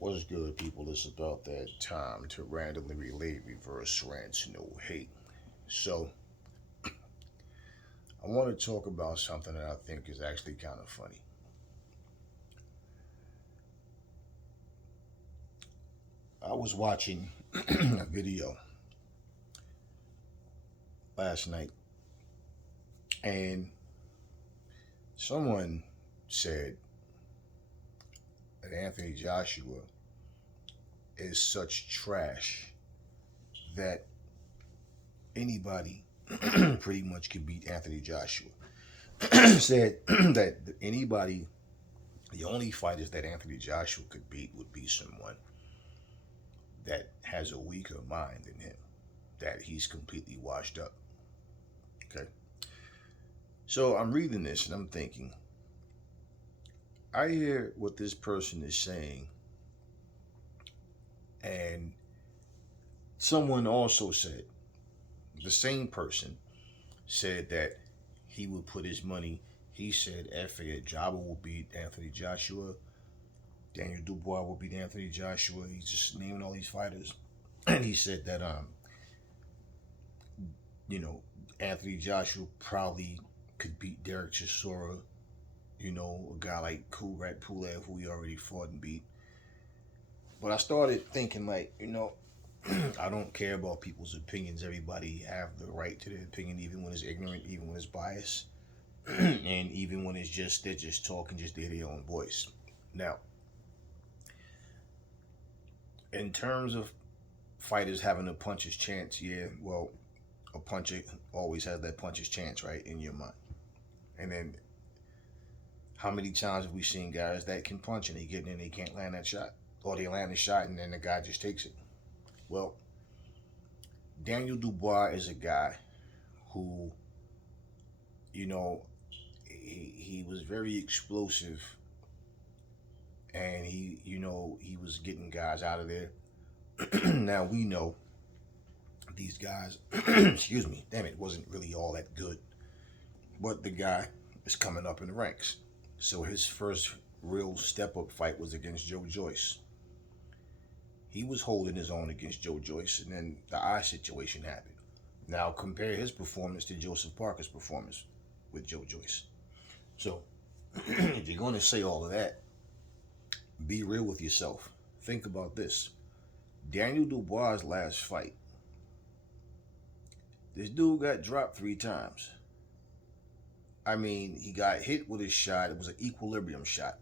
What's good, people? It's about that time to randomly relate reverse rants, no hate. So, I want to talk about something that I think is actually kind of funny. I was watching a video last night, and someone said that Anthony Joshua is such trash that anybody pretty much could beat Anthony Joshua. Said that anybody, the only fighters that Anthony Joshua could beat would be someone that has a weaker mind than him, that he's completely washed up. Okay. So I'm reading this and I'm thinking, I hear what this person is saying, and someone also said, the same person said that he would put his money, he said F.A. Jabba will beat Anthony Joshua, Daniel Dubois will beat Anthony Joshua. He's just naming all these fighters. And he said that you know, Anthony Joshua probably could beat Derek Chisora, a guy like Kubrat Pulev, who he already fought and beat. But I started thinking, like, I don't care about people's opinions. Everybody have the right to their opinion, even when it's ignorant, even when it's biased, and even when it's just they're just talking, just their own voice. Now, in terms of fighters having a puncher's chance, yeah, well, a puncher always has that puncher's chance, right, in your mind. And then how many times have we seen guys that can punch and they get in and they can't land that shot? Or they land the shot and then the guy just takes it. Well, Daniel Dubois is a guy who, he was very explosive, and he was getting guys out of there. Now we know these guys, excuse me, damn it, wasn't really all that good. But the guy is coming up in the ranks. So his first real step up fight was against Joe Joyce. He was holding his own against Joe Joyce, and then the eye situation happened. Now compare his performance to Joseph Parker's performance with Joe Joyce. So if you're going to say all of that, be real with yourself. Think about this. Daniel Dubois' last fight, this dude got dropped 3 times. I mean, he got hit with his shot. It was an equilibrium shot.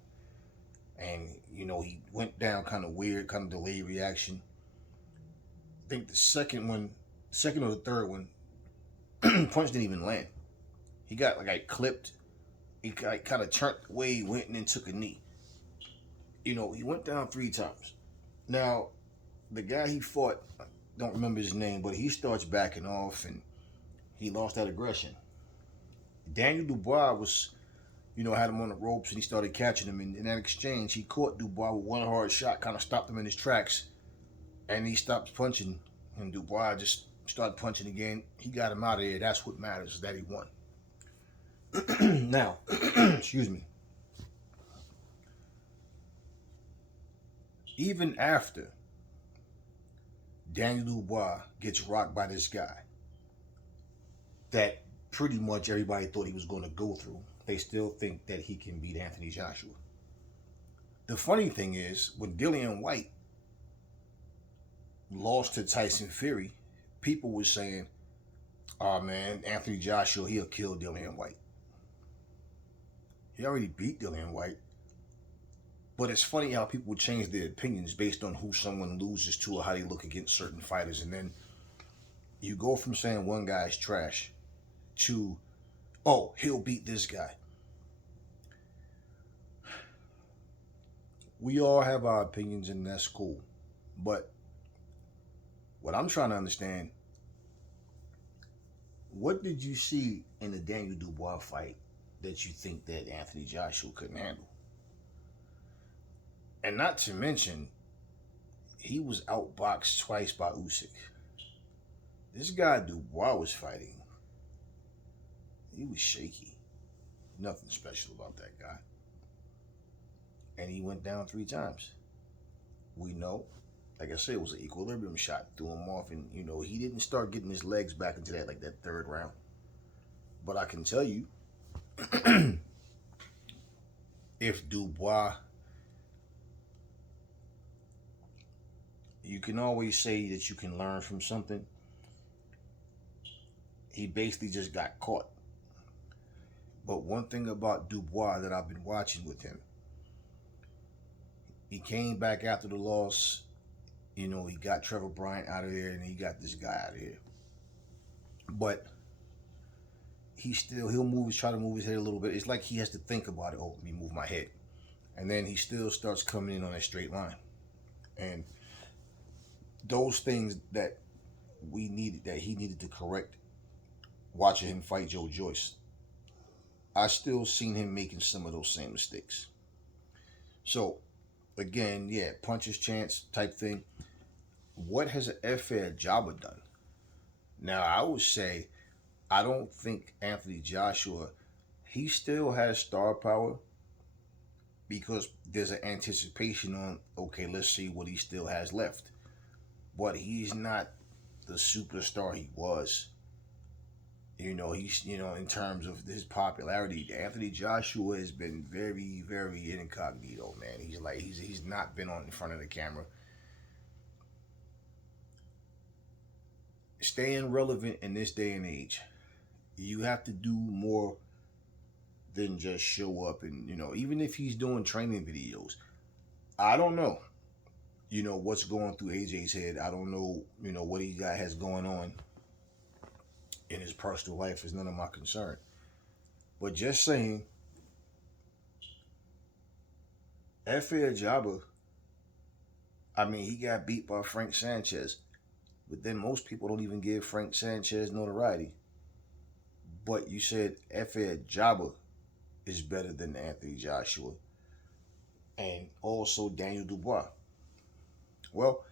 And, he went down kind of weird, kind of delayed reaction. I think the second or the third one, punch didn't even land. He got clipped. He kind of turned away, he went and then took a knee. He went down 3 times. Now, the guy he fought, I don't remember his name, but he starts backing off and he lost that aggression. Daniel Dubois was, had him on the ropes and he started catching him. And in that exchange, he caught Dubois with one hard shot, kind of stopped him in his tracks. And he stopped punching. And Dubois just started punching again. He got him out of there. That's what matters, is that he won. Now, excuse me. Even after Daniel Dubois gets rocked by this guy that pretty much everybody thought he was going to go through, they still think that he can beat Anthony Joshua. The funny thing is, when Dillian White lost to Tyson Fury, people were saying, oh man, Anthony Joshua, he'll kill Dillian White. He already beat Dillian White. But it's funny how people change their opinions based on who someone loses to or how they look against certain fighters. And then you go from saying one guy's trash to, oh, he'll beat this guy. We all have our opinions, and that's cool. But what I'm trying to understand, what did you see in the Daniel Dubois fight that you think that Anthony Joshua couldn't handle? And not to mention, he was outboxed twice by Usyk. This guy Dubois was fighting, he was shaky. Nothing special about that guy. And he went down 3 times. we know, like I said, it was an equilibrium shot, threw him off, and he didn't start getting his legs back into that like that third round. But I can tell you, if Dubois, you can always say that you can learn from something. He basically just got caught. But one thing about Dubois that I've been watching with him, he came back after the loss. He got Trevor Bryant out of there, and he got this guy out of here. But he'll try to move his head a little bit. It's like he has to think about it. Oh, let me move my head, and then he still starts coming in on a straight line. And those things that he needed to correct, watching him fight Joe Joyce, I still seen him making some of those same mistakes. So again, yeah, puncher's chance type thing. What has Efe Ajagba done? Now, I would say I don't think Anthony Joshua, he still has star power because there's an anticipation on, okay, let's see what he still has left. But he's not the superstar he was. He's, in terms of his popularity, Anthony Joshua has been very, very incognito, man. He's not been on in front of the camera. Staying relevant in this day and age, you have to do more than just show up. And even if he's doing training videos, I don't know what's going through AJ's head. I don't know what he has going on in his personal life. Is none of my concern. But just saying, Efe Ajagba, I mean, he got beat by Frank Sanchez, but then most people don't even give Frank Sanchez notoriety. But you said Efe Ajagba is better than Anthony Joshua and also Daniel Dubois. Well,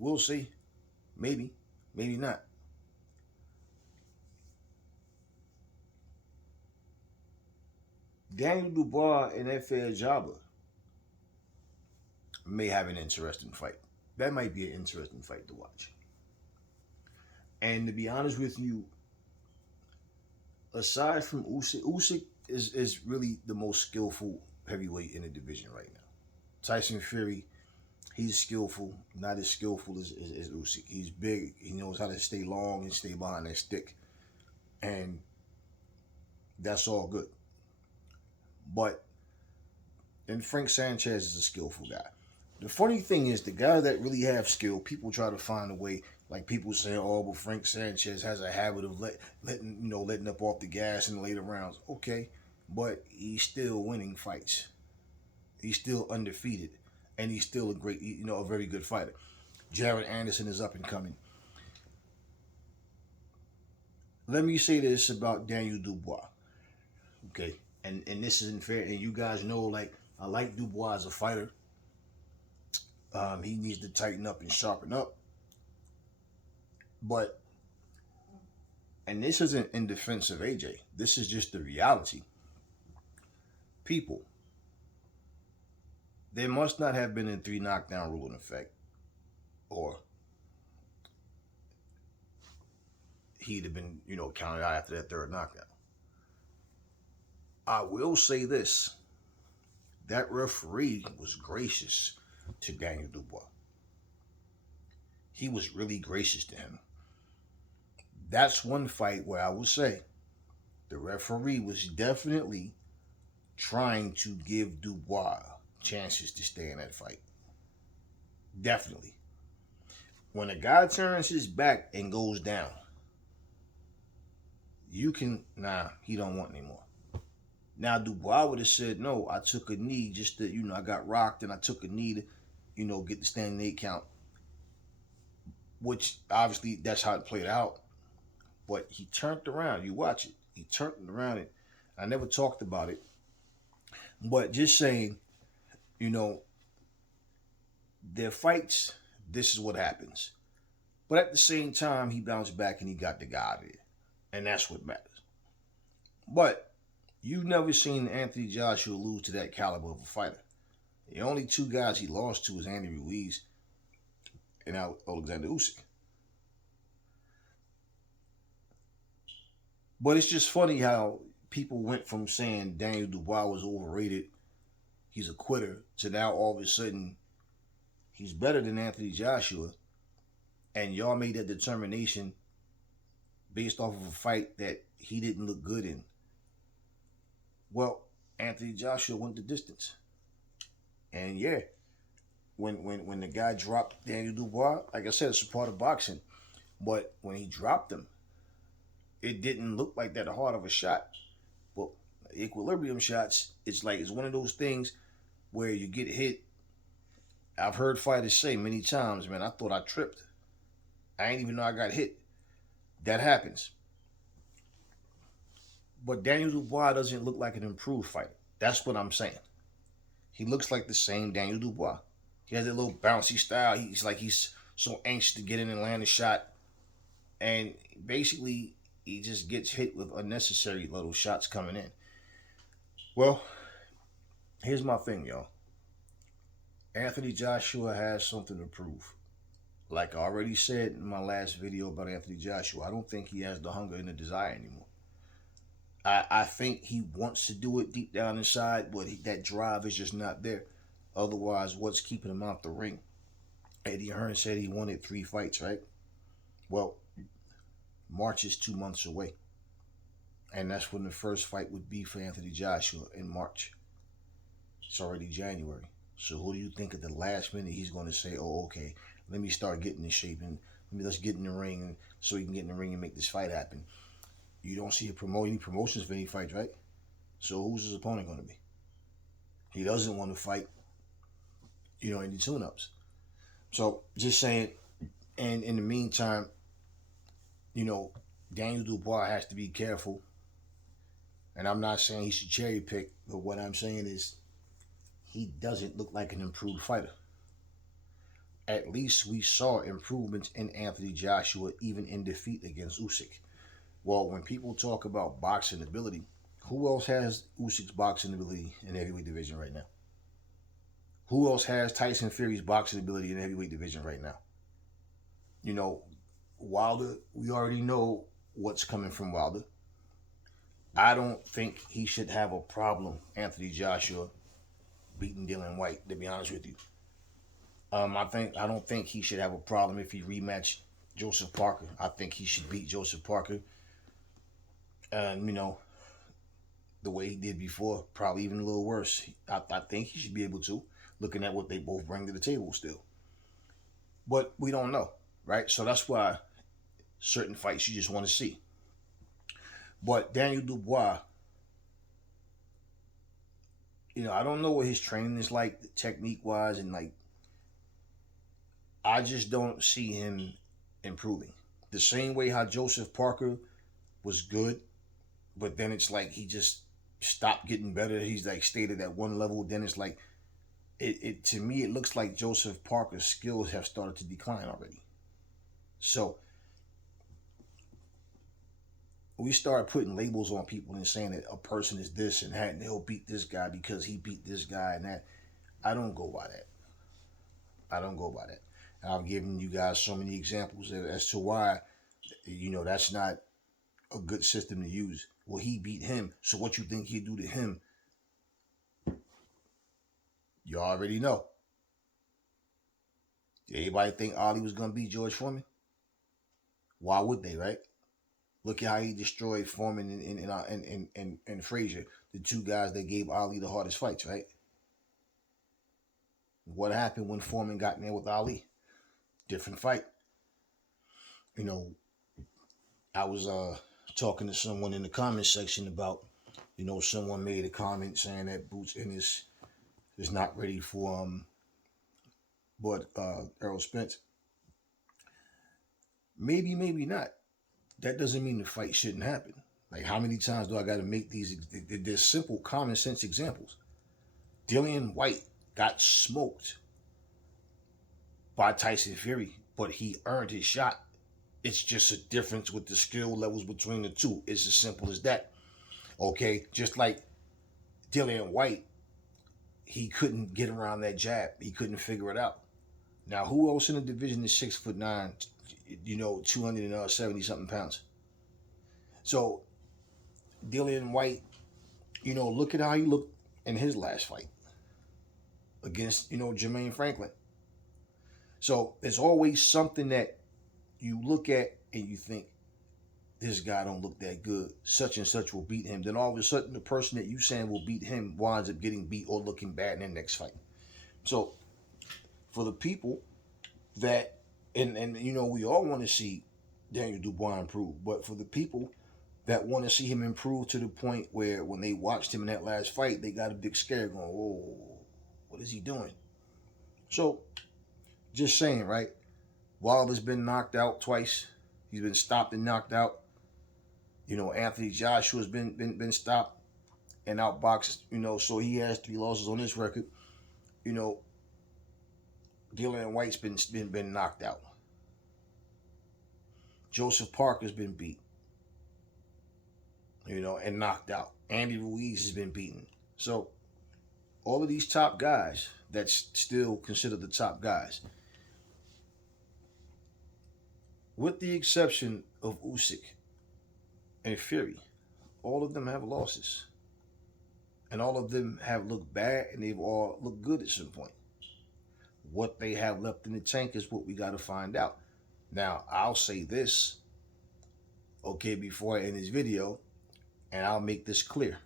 we'll see. Maybe, maybe not. Daniel Dubois and Efe Ajagba may have an interesting fight. That might be an interesting fight to watch. And to be honest with you, aside from Usyk is really the most skillful heavyweight in the division right now. Tyson Fury, he's skillful, not as skillful as Usyk. He's big. He knows how to stay long and stay behind that stick. And that's all good. But, and Frank Sanchez is a skillful guy. The funny thing is, the guys that really have skill, people try to find a way. Like people saying, "Oh, but Frank Sanchez has a habit of letting up off the gas in the later rounds." Okay, but he's still winning fights. He's still undefeated, and he's still a very good fighter. Jared Anderson is up and coming. Let me say this about Daniel Dubois, okay? And this isn't fair, and you guys know, like, I like Dubois as a fighter. He needs to tighten up and sharpen up. But, and this isn't in defense of AJ. This is just the reality. People, there must not have been a 3 knockdown rule in effect, or he'd have been, counted out after that 3rd knockdown. I will say this. That referee was gracious to Daniel Dubois. He was really gracious to him. That's one fight where I would say the referee was definitely trying to give Dubois chances to stay in that fight. Definitely. When a guy turns his back and goes down, he don't want anymore. Now, Dubois would have said, no, I took a knee just to, I got rocked and I took a knee to, get the standing 8 count. Which, obviously, that's how it played out. But he turned around. You watch it. He turned around it. I never talked about it. But just saying, their fights, this is what happens. But at the same time, he bounced back and he got the guy out of it. And that's what matters. But you've never seen Anthony Joshua lose to that caliber of a fighter. The only two guys he lost to was Andy Ruiz and Alexander Usyk. But it's just funny how people went from saying Daniel Dubois was overrated, he's a quitter, to now all of a sudden he's better than Anthony Joshua, and y'all made that determination based off of a fight that he didn't look good in. Well, Anthony Joshua went the distance. And yeah, when the guy dropped Daniel Dubois, like I said, it's a part of boxing. But when he dropped him, it didn't look like that hard of a shot. Well, equilibrium shots, it's one of those things where you get hit. I've heard fighters say many times, man, I thought I tripped. I didn't even know I got hit. That happens. But Daniel Dubois doesn't look like an improved fighter. That's what I'm saying. He looks like the same Daniel Dubois. He has that little bouncy style. He's so anxious to get in and land a shot. And basically, he just gets hit with unnecessary little shots coming in. Well, here's my thing, y'all. Anthony Joshua has something to prove. Like I already said in my last video about Anthony Joshua, I don't think he has the hunger and the desire anymore. I think he wants to do it deep down inside, but that drive is just not there. Otherwise, what's keeping him out the ring? Eddie Hearn said he wanted 3 fights, right? Well, March is 2 months away. And that's when the first fight would be for Anthony Joshua in March. It's already January. So who do you think at the last minute he's going to say, oh, okay, let me start getting in shape and let's get in the ring so he can get in the ring and make this fight happen? You don't see any promotions for any fights, right? So who's his opponent going to be? He doesn't want to fight, any tune-ups. So just saying, and in the meantime, Daniel Dubois has to be careful. And I'm not saying he should cherry pick, but what I'm saying is he doesn't look like an improved fighter. At least we saw improvements in Anthony Joshua even in defeat against Usyk. Well, when people talk about boxing ability, who else has Usyk's boxing ability in the heavyweight division right now? Who else has Tyson Fury's boxing ability in the heavyweight division right now? Wilder, we already know what's coming from Wilder. I don't think he should have a problem, Anthony Joshua, beating Dillian White, to be honest with you. I don't think he should have a problem if he rematched Joseph Parker. I think he should beat Joseph Parker. And, the way he did before, probably even a little worse. I think he should be able to, looking at what they both bring to the table still. But we don't know, right? So that's why certain fights you just want to see. But Daniel Dubois, I don't know what his training is like, technique-wise, and I just don't see him improving. The same way how Joseph Parker was good, but then it's like he just stopped getting better. He's stayed at that one level. Then it's like, it to me, it looks like Joseph Parker's skills have started to decline already. So we start putting labels on people and saying that a person is this and that, and he'll beat this guy because he beat this guy and that. I don't go by that. And I've given you guys so many examples as to why, that's not a good system to use. Well, he beat him, so what you think he'd do to him? You already know. Did anybody think Ali was going to beat George Foreman? Why would they, right? Look at how he destroyed Foreman and Frazier, the 2 guys that gave Ali the hardest fights, right? What happened when Foreman got in there with Ali? Different fight. I was talking to someone in the comment section about, someone made a comment saying that Boots Ennis is not ready for Errol Spence. Maybe not. That doesn't mean the fight shouldn't happen. How many times do I got to make these? There's simple common sense examples. Dillian White got smoked by Tyson Fury, but he earned his shot. It's just a difference with the skill levels between the two. It's as simple as that. Okay, just like Dillian White, he couldn't get around that jab. He couldn't figure it out. Now, who else in the division is 6'9", 270 something pounds? So Dillian White, look at how he looked in his last fight against, Jermaine Franklin. So there's always something that you look at and you think, this guy don't look that good. Such and such will beat him. Then all of a sudden, the person that you saying will beat him winds up getting beat or looking bad in their next fight. So for the people that, and we all want to see Daniel Dubois improve, but for the people that want to see him improve to the point where when they watched him in that last fight, they got a big scare going, whoa, what is he doing? So just saying, right? Wilder's been knocked out twice. He's been stopped and knocked out. Anthony Joshua's been stopped and outboxed, so he has 3 losses on his record. Dillian White's been knocked out. Joseph Parker's been beat, and knocked out. Andy Ruiz has been beaten. So all of these top guys that's still considered the top guys, with the exception of Usyk and Fury, all of them have losses. And all of them have looked bad, and they've all looked good at some point. What they have left in the tank is what we got to find out. Now, I'll say this, okay, before I end this video, and I'll make this clear,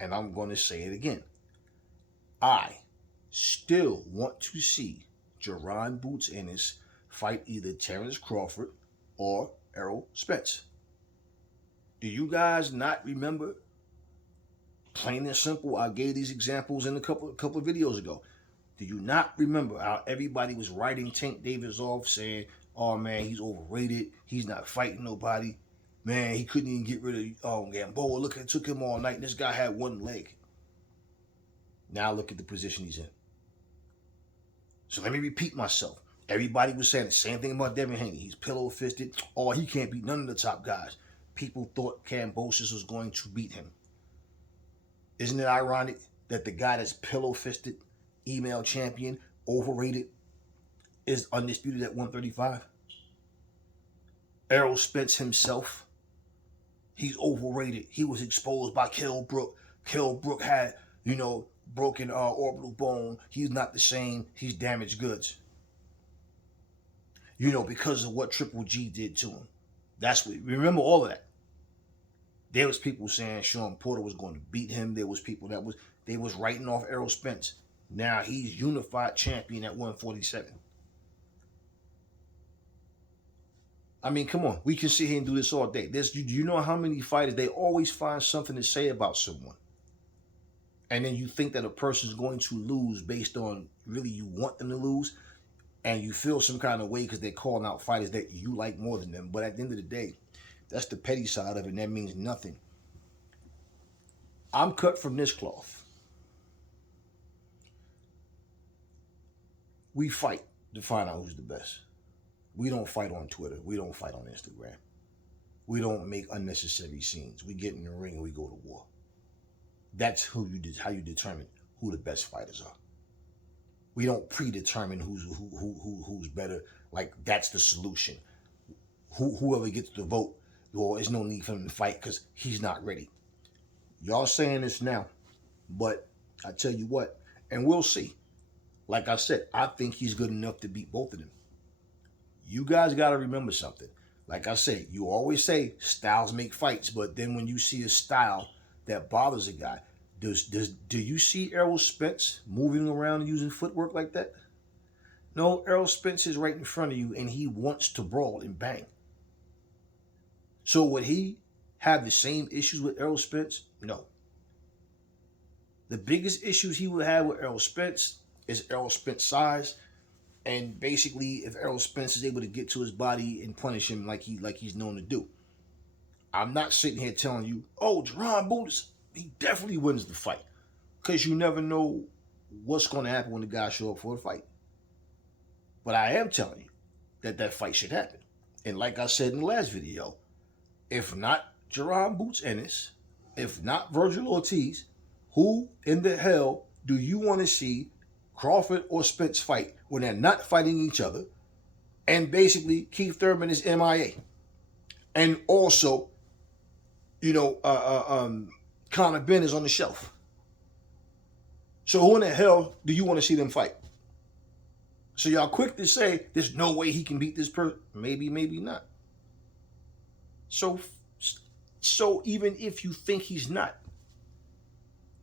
and I'm going to say it again. I still want to see Jaron Boots Ennis fight either Terrence Crawford or Errol Spence. Do you guys not remember? Plain and simple, I gave these examples in a couple of videos ago. Do you not remember how everybody was writing Tank Davis off, saying, oh man, he's overrated, he's not fighting nobody, man, he couldn't even get rid of Gamboa, look, it took him all night, this guy had one leg. Now look at the position he's in. So let me repeat myself. Everybody was saying the same thing about Devin Haney. He's pillow-fisted. Oh, he can't beat none of the top guys. People thought Kambosos was going to beat him. Isn't it ironic that the guy that's pillow-fisted, email champion, overrated, is undisputed at 135? Errol Spence himself, he's overrated. He was exposed by Kell Brook. Kell Brook had, broken orbital bone. He's not the same. He's damaged goods. Because of what Triple G did to him. That's what, remember all of that. There was people saying Sean Porter was going to beat him. There was people they was writing off Errol Spence. Now he's unified champion at 147. I mean, come on. We can sit here and do this all day. Do you know how many fighters, they always find something to say about someone. And then you think that a person's going to lose based on really you want them to lose. And you feel some kind of way because they're calling out fighters that you like more than them. But at the end of the day, that's the petty side of it, and that means nothing. I'm cut from this cloth. We fight to find out who's the best. We don't fight on Twitter. We don't fight on Instagram. We don't make unnecessary scenes. We get in the ring and we go to war. That's how you determine who the best fighters are. We don't predetermine who's better. Like that's the solution. Whoever gets the vote, well, there's no need for him to fight because he's not ready. Y'all saying this now, but I tell you what, and we'll see. Like I said, I think he's good enough to beat both of them. You guys got to remember something. Like I said, you always say styles make fights, but then when you see a style that bothers a guy, do you see Errol Spence moving around and using footwork like that? No, Errol Spence is right in front of you and he wants to brawl and bang. So would he have the same issues with Errol Spence? No. The biggest issues he would have with Errol Spence is Errol Spence size, and basically if Errol Spence is able to get to his body and punish him like he's known to do. I'm not sitting here telling you, oh, Jaron Boots, he definitely wins the fight, because you never know what's going to happen when the guys show up for the fight. But I am telling you that fight should happen. And like I said in the last video, if not Jaron Boots Ennis, if not Virgil Ortiz, who in the hell do you want to see Crawford or Spence fight when they're not fighting each other, and basically Keith Thurman is MIA, and also, Conor Benn is on the shelf? So who in the hell do you want to see them fight? So y'all quick to say there's no way he can beat this person. Maybe, maybe not. So even if you think he's not,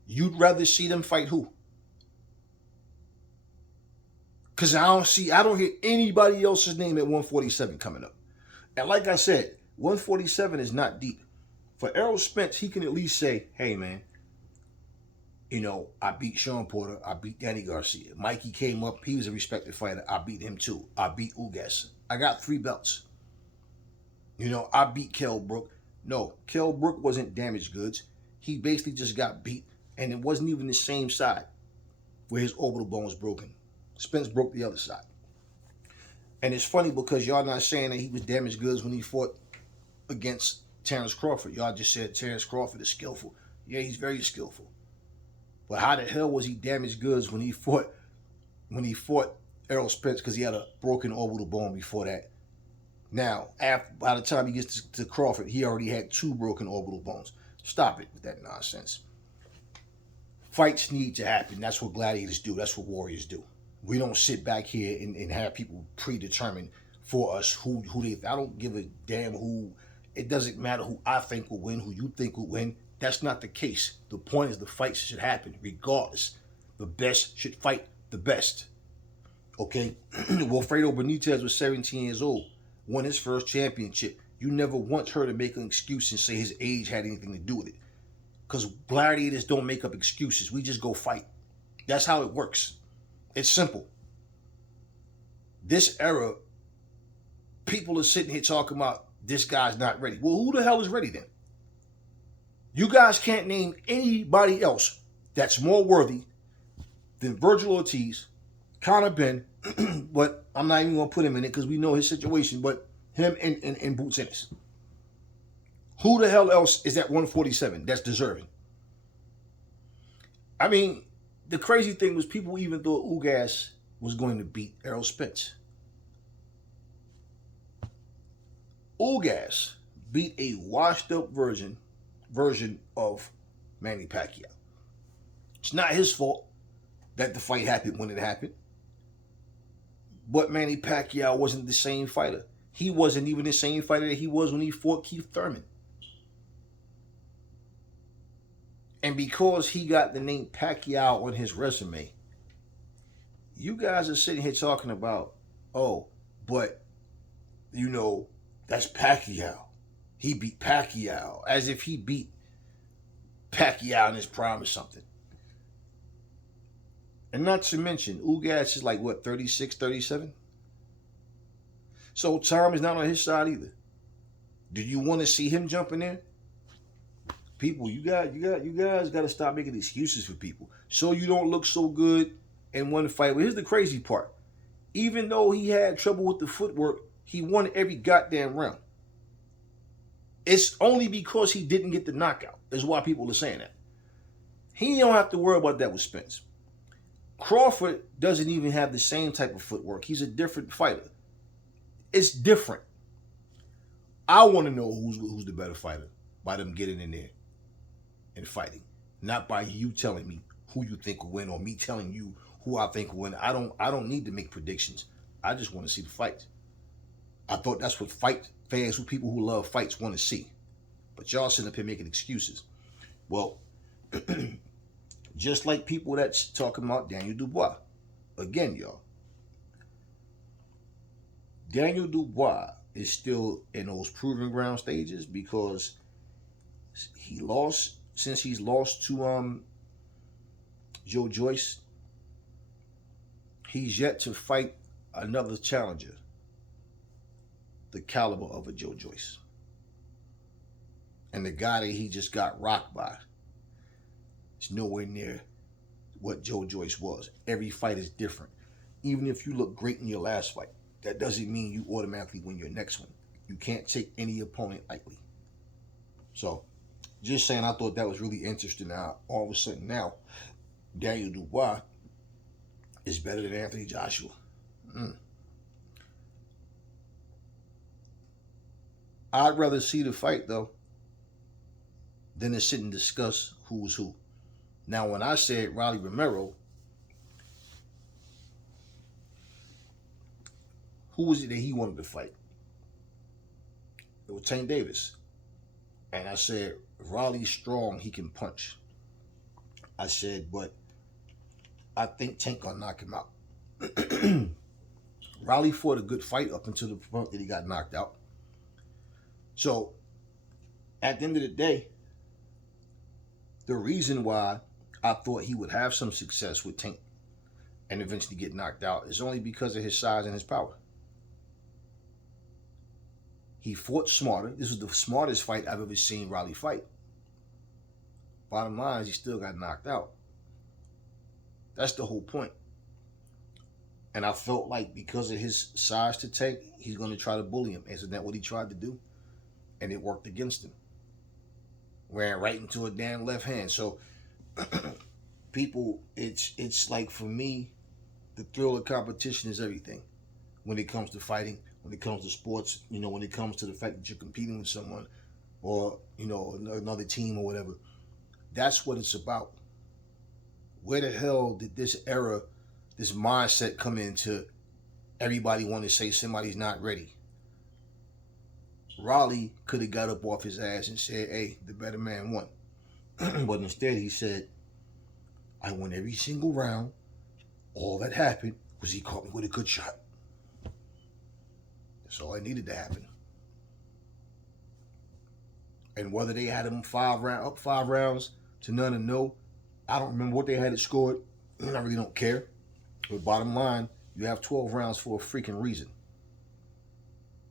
you'd rather see them fight who? Because I don't hear anybody else's name at 147 coming up. And like I said, 147 is not deep. For Errol Spence, he can at least say, hey, man, I beat Sean Porter. I beat Danny Garcia. Mikey came up. He was a respected fighter. I beat him too. I beat Ugas. I got 3 belts. I beat Kell Brook. No, Kell Brook wasn't damaged goods. He basically just got beat, and it wasn't even the same side where his orbital bone was broken. Spence broke the other side. And it's funny because y'all not saying that he was damaged goods when he fought against Terrence Crawford. Y'all just said Terrence Crawford is skillful. Yeah, he's very skillful. But how the hell was he damaged goods when he fought Errol Spence, because he had a broken orbital bone before that? Now, by the time he gets to Crawford, he already had 2 broken orbital bones. Stop it with that nonsense. Fights need to happen. That's what gladiators do. That's what warriors do. We don't sit back here and have people predetermine for us who they. I don't give a damn who. It doesn't matter who I think will win, who you think will win. That's not the case. The point is the fights should happen regardless. The best should fight the best. Okay? Wilfredo Benitez was 17 years old, won his first championship. You never once heard him make an excuse and say his age had anything to do with it. Because gladiators don't make up excuses. We just go fight. That's how it works. It's simple. This era, people are sitting here talking about this guy's not ready. Well, who the hell is ready then? You guys can't name anybody else that's more worthy than Virgil Ortiz, Conor Benn, but I'm not even going to put him in it because we know his situation, but him and Boots Ennis. Who the hell else is at 147 that's deserving? I mean, the crazy thing was people even thought Ugas was going to beat Errol Spence. Ugas beat a washed-up version of Manny Pacquiao. It's not his fault that the fight happened when it happened. But Manny Pacquiao wasn't the same fighter. He wasn't even the same fighter that he was when he fought Keith Thurman. And because he got the name Pacquiao on his resume, you guys are sitting here talking about, oh, but, that's Pacquiao. He beat Pacquiao, as if he beat Pacquiao in his prime or something. And not to mention, Ugas is like, 36, 37? So time is not on his side either. Do you want to see him jumping in? People, you guys got to stop making excuses for people so you don't look so good in one fight. But here's the crazy part. Even though he had trouble with the footwork, he won every goddamn round. It's only because he didn't get the knockout is why people are saying that. He don't have to worry about that with Spence. Crawford doesn't even have the same type of footwork. He's a different fighter. It's different. I want to know who's the better fighter by them getting in there and fighting, not by you telling me who you think will win or me telling you who I think will win. I don't need to make predictions. I just want to see the fight. I thought that's what fight fans, people who love fights, want to see. But y'all sitting up here making excuses. Well, just like people that's talking about Daniel Dubois. Again, y'all. Daniel Dubois is still in those proving ground stages because since he's lost to Joe Joyce, he's yet to fight another challenger the caliber of a Joe Joyce. And the guy that he just got rocked by is nowhere near what Joe Joyce was. Every fight is different. Even if you look great in your last fight, that doesn't mean you automatically win your next one. You can't take any opponent lightly. So, just saying, I thought that was really interesting. Now, all of a sudden now, Daniel Dubois is better than Anthony Joshua. Mm. I'd rather see the fight though than to sit and discuss who's who. Now, when I said Rolly Romero, who was it that he wanted to fight? It was Tank Davis. And I said, Rolly's strong, he can punch. I said, but I think Tank gonna knock him out. Rolly fought a good fight up until the point that he got knocked out. So, at the end of the day, the reason why I thought he would have some success with Tank and eventually get knocked out is only because of his size and his power. He fought smarter. This was the smartest fight I've ever seen Rolly fight. Bottom line is he still got knocked out. That's the whole point. And I felt like because of his size to Tank, he's going to try to bully him. Isn't that what he tried to do? And it worked against him. Ran right into a damn left hand. So, people, it's like for me, the thrill of competition is everything. When it comes to fighting, when it comes to sports, when it comes to the fact that you're competing with someone or, another team or whatever. That's what it's about. Where the hell did this era, this mindset come into everybody want to say somebody's not ready? Rolly could have got up off his ass and said, hey, the better man won. But instead he said, I won every single round. All that happened was he caught me with a good shot. That's all that needed to happen. And whether they had him up 5 rounds to none or no, I don't remember what they had it scored. I really don't care. But bottom line, you have 12 rounds for a freaking reason.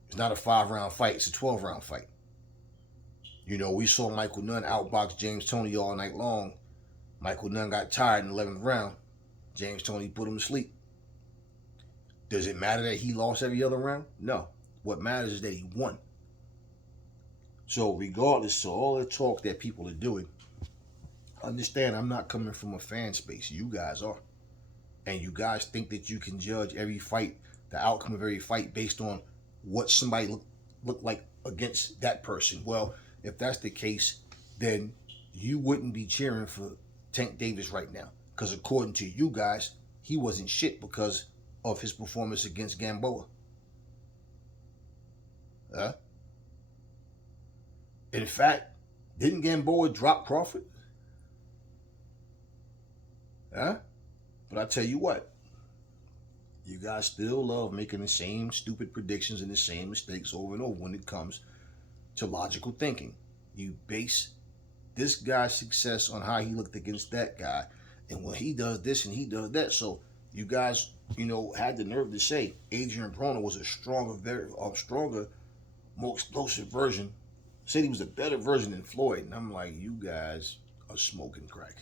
It's not a 5-round fight. It's a 12-round fight. We saw Michael Nunn outbox James Toney all night long. Michael Nunn got tired in the 11th round. James Toney put him to sleep. Does it matter that he lost every other round? No. What matters is that he won. So regardless of all the talk that people are doing, understand I'm not coming from a fan space. You guys are. And you guys think that you can judge every fight, the outcome of every fight based on what somebody looked like against that person. Well, if that's the case, then you wouldn't be cheering for Tank Davis right now. Because according to you guys, he wasn't shit because of his performance against Gamboa. In fact, didn't Gamboa drop Crawford? But I tell you what, you guys still love making the same stupid predictions and the same mistakes over and over when it comes to logical thinking. You base this guy's success on how he looked against that guy, and when he does this and he does that. So you guys, had the nerve to say Adrian Broner was a stronger, more explosive version. Said he was a better version than Floyd, and I'm like, you guys are smoking crack.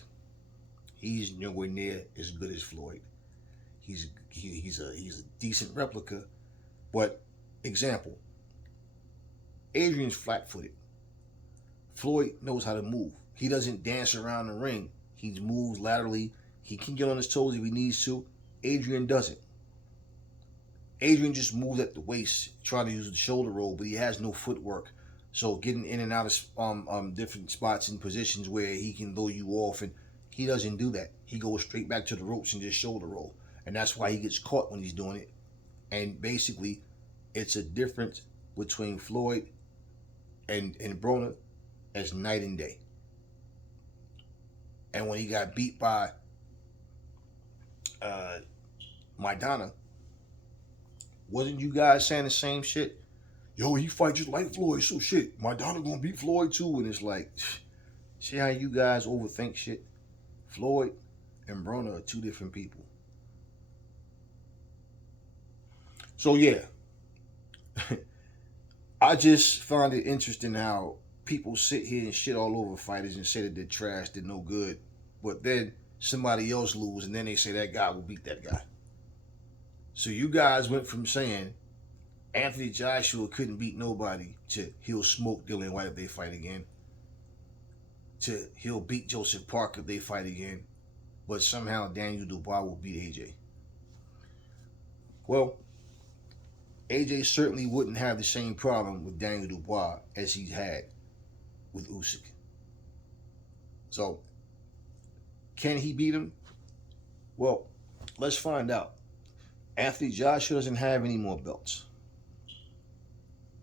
He's nowhere near as good as Floyd. He's a decent replica, but example, Adrian's flat-footed. Floyd knows how to move. He doesn't dance around the ring. He moves laterally. He can get on his toes if he needs to. Adrian doesn't. Adrian just moves at the waist, trying to use the shoulder roll, but he has no footwork. So getting in and out of different spots and positions where he can throw you off, and he doesn't do that. He goes straight back to the ropes and just shoulder roll. And that's why he gets caught when he's doing it. And basically, it's a difference between Floyd and Broner as night and day. And when he got beat by Maidana, wasn't you guys saying the same shit? Yo, he fight just like Floyd, so shit, Maidana gonna beat Floyd too. And it's like, see how you guys overthink shit? Floyd and Broner are two different people. So yeah, I just find it interesting how people sit here and shit all over fighters and say that they're trash, they're no good, but then somebody else lose and then they say that guy will beat that guy. So you guys went from saying Anthony Joshua couldn't beat nobody to he'll smoke Dillian White if they fight again, to he'll beat Joseph Parker if they fight again, but somehow Daniel Dubois will beat AJ. Well, AJ certainly wouldn't have the same problem with Daniel Dubois as he had with Usyk. So, can he beat him? Well, let's find out. Anthony Joshua doesn't have any more belts.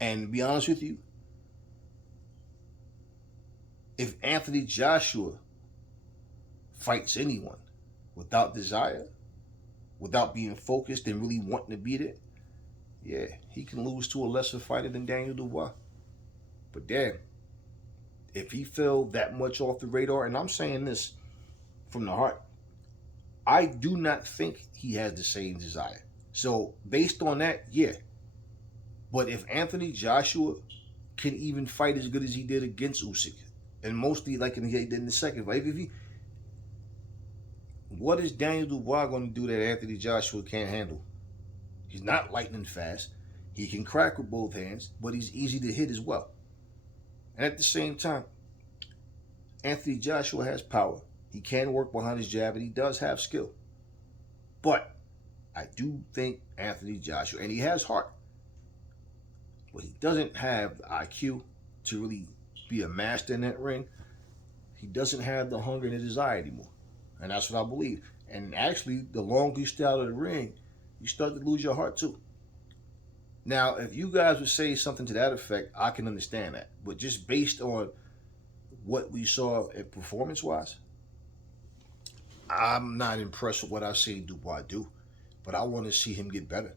And to be honest with you, if Anthony Joshua fights anyone without desire, without being focused and really wanting to beat it, yeah, he can lose to a lesser fighter than Daniel Dubois. But damn, if he fell that much off the radar, and I'm saying this from the heart, I do not think he has the same desire. So based on that, yeah. But if Anthony Joshua can even fight as good as he did against Usyk, and mostly like he did in the second fight, what is Daniel Dubois going to do that Anthony Joshua can't handle? He's not lightning fast. He can crack with both hands, but he's easy to hit as well. And at the same time, Anthony Joshua has power. He can work behind his jab, and he does have skill. But I do think Anthony Joshua, and he has heart, but he doesn't have the IQ to really be a master in that ring. He doesn't have the hunger and the desire anymore. And that's what I believe. And actually, the longer you stay out of the ring, you start to lose your heart too. Now, if you guys would say something to that effect, I can understand that. But just based on what we saw performance-wise, I'm not impressed with what I've seen Dubois do. But I want to see him get better.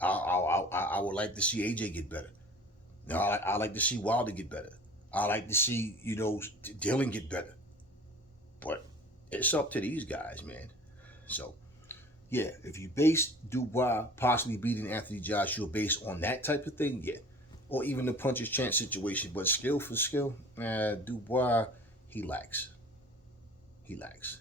I would like to see AJ get better. Now, I like to see Wilder get better. I like to see, Dylan get better. But it's up to these guys, man. So, yeah, if you base Dubois possibly beating Anthony Joshua based on that type of thing, yeah. Or even the puncher's chance situation. But skill for skill, Dubois, he lacks. He lacks.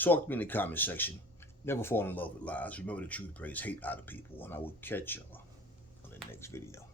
Talk to me in the comment section. Never fall in love with lies. Remember, the truth brings hate out of people. And I will catch y'all on the next video.